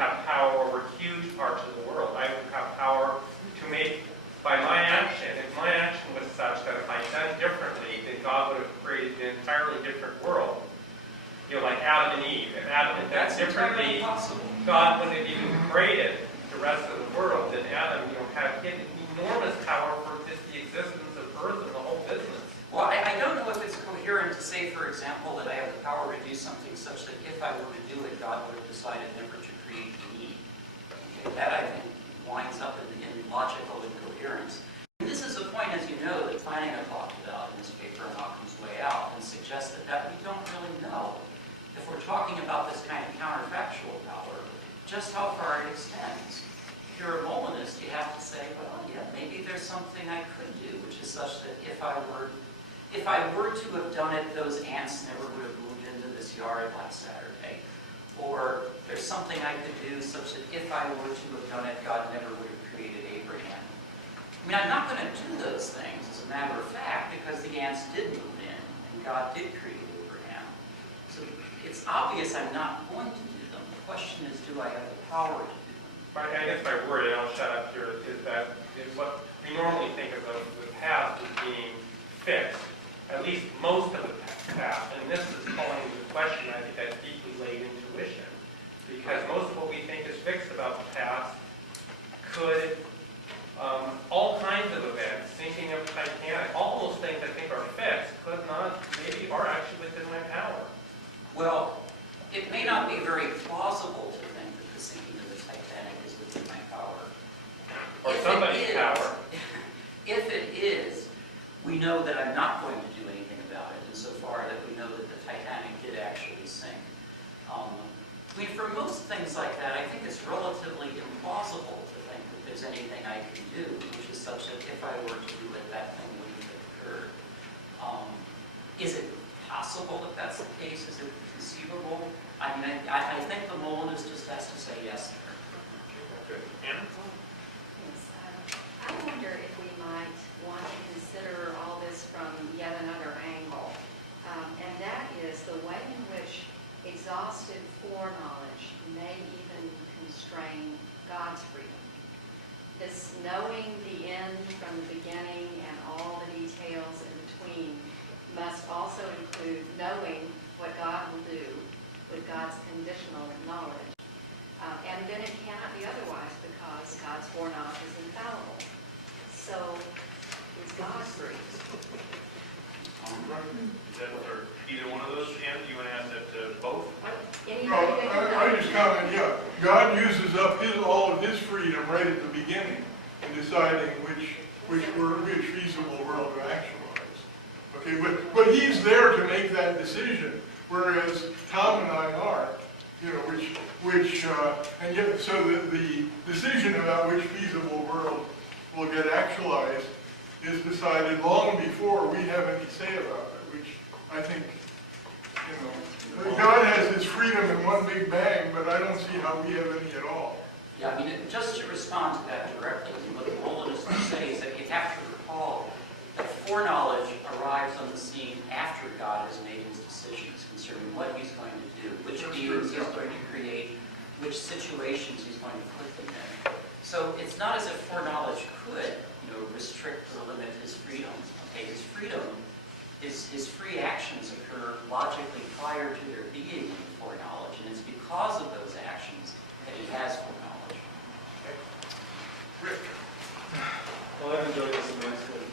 have power over huge parts of the world. I would have power to make, by my action, if my action was such that if I'd done differently, then God would have created an entirely different world. You know, like Adam and Eve. If Adam had done differently, God wouldn't have even created the rest of the world. Then Adam, had enormous power for just the existence of Earth and the whole business. Well, I don't know if it's coherent to say, for example, that I have the power to do something such that if I were to do it, God would have decided never to create me. Okay, that, I think, winds up in logical incoherence. And this is a point, as you know, that Flanagan talked about in his paper on Occam's Way Out, and suggested that we don't really know, if we're talking about this kind of counterfactual power, just how far it extends. If you're a Molinist, you have to say, well, yeah, maybe there's something I could do, which is such that if I were to have done it, those ants never would have moved into this yard last Saturday. Or there's something I could do such that if I were to have done it, God never would have created Abraham. I mean, I'm not going to do those things, as a matter of fact, because the ants did move in, and God did create Abraham. So it's obvious I'm not going to do them. The question is, do I have the power to do them? I guess my word, and I'll shut up here, is that what we normally think of the past as being fixed, at least most of the past, and this is calling into question, I think, that deeply laid intuition, because most of what we think is fixed about the past could, all kinds of events, sinking of Titanic, all those things I think are fixed, could not, maybe are actually within my power. Well, it may not be very plausible to think that the sinking of the Titanic is within my power. Or somebody's power. If it is, we know that I'm not going to do anything about it, insofar that we know that the Titanic did actually sink. I mean, for most things like that, I think it's relatively implausible to think that there's anything I can do, which is such that if I were to do it, that thing wouldn't have occurred. Is it possible that that's the case? Is it conceivable? I mean, I think the Molinist just has to say yes there. Good. Anna? Yes, I wonder if we might want to consider all this from yet another angle, and that is the way in which exhaustive foreknowledge may even constrain God's freedom. This knowing the end from the beginning and all the details in between must also include knowing what God will do with God's conditional knowledge. And then it cannot be otherwise because God's foreknowledge is infallible. So, is God free? Is that for either one of those, Anna? Do you want to ask that to both? I just comment, yeah. God uses up all of his freedom right at the beginning in deciding which feasible world to actualize. Okay, but he's there to make that decision, whereas Tom and I aren't. And yet, so the decision about which feasible world will get actualized is decided long before we have any say about it, which I think, God has his freedom in one big bang, but I don't see how we have any at all. Yeah, I mean, just to respond to that directly, what the Molinists say is that you have to recall that foreknowledge arrives on the scene after God has made his decisions concerning what he's going to do, which beings he's going to create, which situations he's going to put them in. So it's not as if foreknowledge could, restrict or limit his freedom. Okay, his freedom, his free actions occur logically prior to there being foreknowledge, and it's because of those actions that he has foreknowledge. Okay. Rick. Well, I've enjoyed this immensely.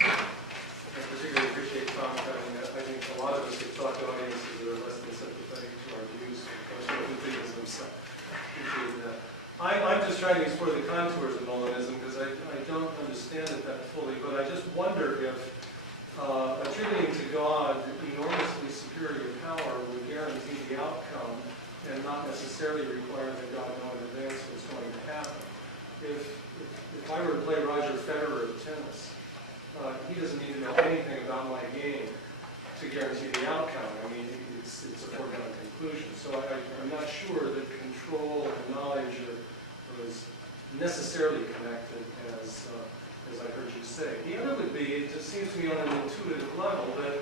I particularly appreciate Tom having that. I think a lot of us have talked to audiences that are less than sympathetic to our views of Open Theism, so appreciate that. I'm just trying to explore the contours of Molinism because I don't understand it that fully, but I just wonder if attributing to God enormously superior power would guarantee the outcome and not necessarily require that God know in advance what's going to happen. If I were to play Roger Federer at tennis, he doesn't need to know anything about my game to guarantee the outcome. I mean, it's a foregone conclusion. So I'm not sure that control and knowledge are as necessarily connected as I heard you say. The other would be, it just seems to me on an intuitive level that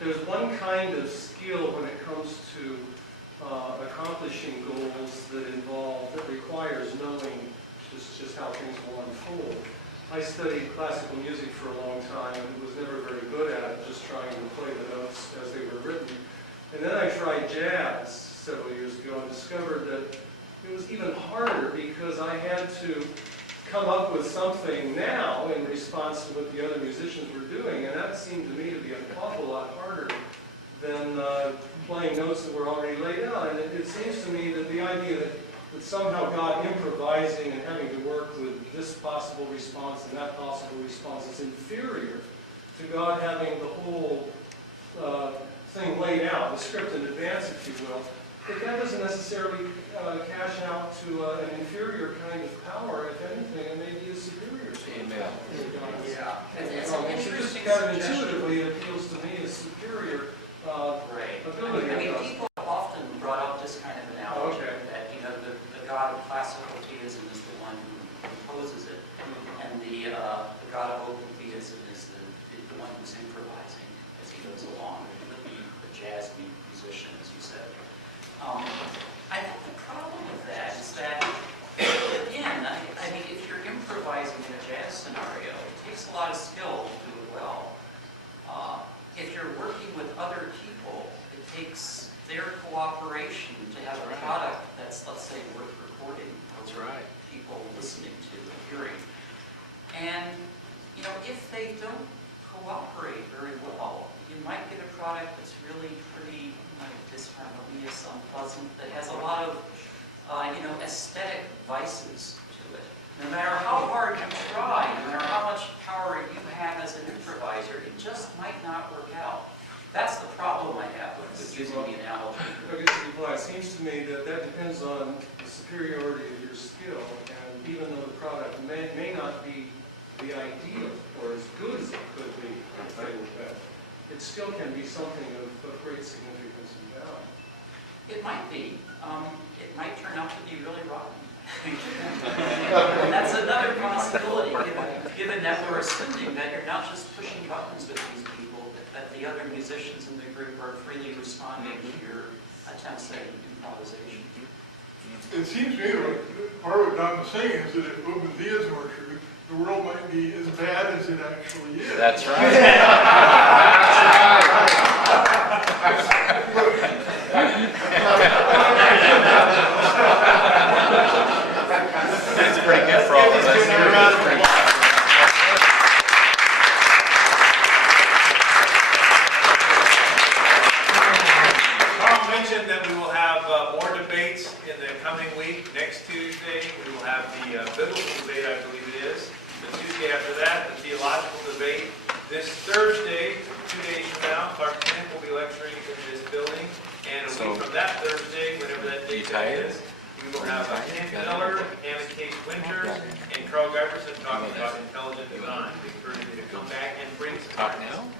there's one kind of skill when it comes to accomplishing goals that involve requires knowing just how things will unfold. I studied classical music for a long time and was never very good at it, just trying to play the notes as they were written. And then I tried jazz several years ago and discovered that it was even harder because I had to come up with something now in response to what the other musicians were doing, and that seemed to me to be an awful lot harder than playing notes that were already laid out. And it seems to me that the idea that somehow God improvising and having to work with this possible response and that possible response is inferior to God having the whole thing laid out, the script in advance, if you will, that doesn't necessarily cash out to an inferior kind of power. If anything, it may be a superior sort of power. Yeah. It's So an just interesting kind of suggestion. intuitively, it feels to me as superior Right. ability. I mean, people often brought up this kind of analogy, Okay. that, the God of classical theism is the one who composes it, and the God of open theism is the one who's improvising as he goes along, the jazz musician, as you said. I think the problem with that is that, again, I mean, if you're improvising in a jazz scenario, it takes a lot of skill to do it well. If you're working with other people, it takes their cooperation to have a product that's, let's say, worth recording, or people listening to and hearing. And, if they don't cooperate very well, you might get a product that's really pretty disharmonious, unpleasant, that has a lot of, aesthetic vices to it. No matter how hard you try, no matter how much power you have as an improviser, it just might not work out. That's the problem I have with using the analogy. I guess it seems to me that depends on the superiority of your skill, and even though the product may not be the ideal or as good as it could be, if I look back, it still can be something of great significance and value. It might be. It might turn out to be really rotten. That's another possibility, given that we're assuming that you're not just pushing buttons with these people, that the other musicians in the group are freely responding to your attempts at improvisation. It seems to me that part of what Don was saying is that if open theism were true, the world might be as bad as it actually is. That's right. That's pretty good for all of us. Carl mentioned that we will have more debates in the coming week. Next Tuesday, we will have the biblical debate, I believe it is. The Tuesday after that, the theological debate. This Thursday, 2 days from now, Clark Kent will be lecturing in this building. And a week from that Thursday, whenever that date is, we will have Ken Miller, Anna Case Winters, and Carl Jefferson talking about intelligent design. We encourage you to come back and bring some. Talk now?